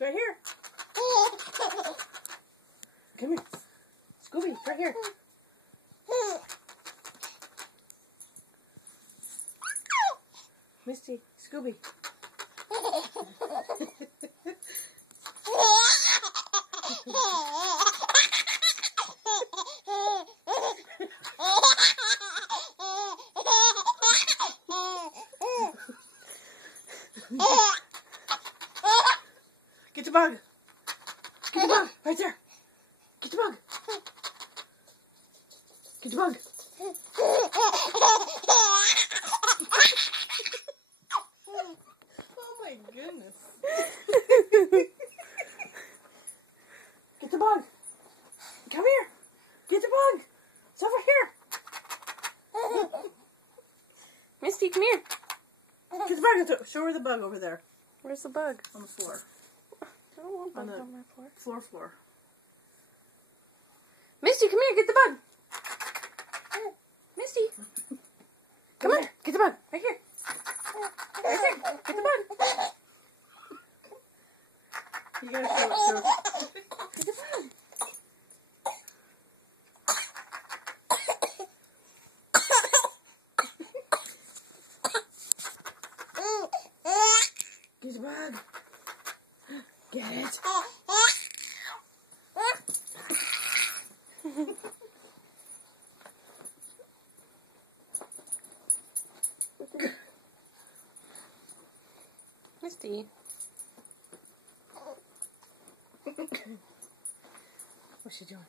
It's right here. Come here. Scooby, right here. Misty, Scooby. Get the bug. Get the bug. Right there. Get the bug. Get the bug. Oh my goodness. Get the bug. Come here. Get the bug. It's over here. Misty, come here. Get the bug. Show her the bug over there. Where's the bug? On the floor. I don't want bugs on my floor. Floor. Misty, come here. Get the bug. Misty. Come on. Get the bug. Right here. Right there. Get the bug. You gotta show it to her. Get the bug. Get the bug. Get it. Misty. What's she doing?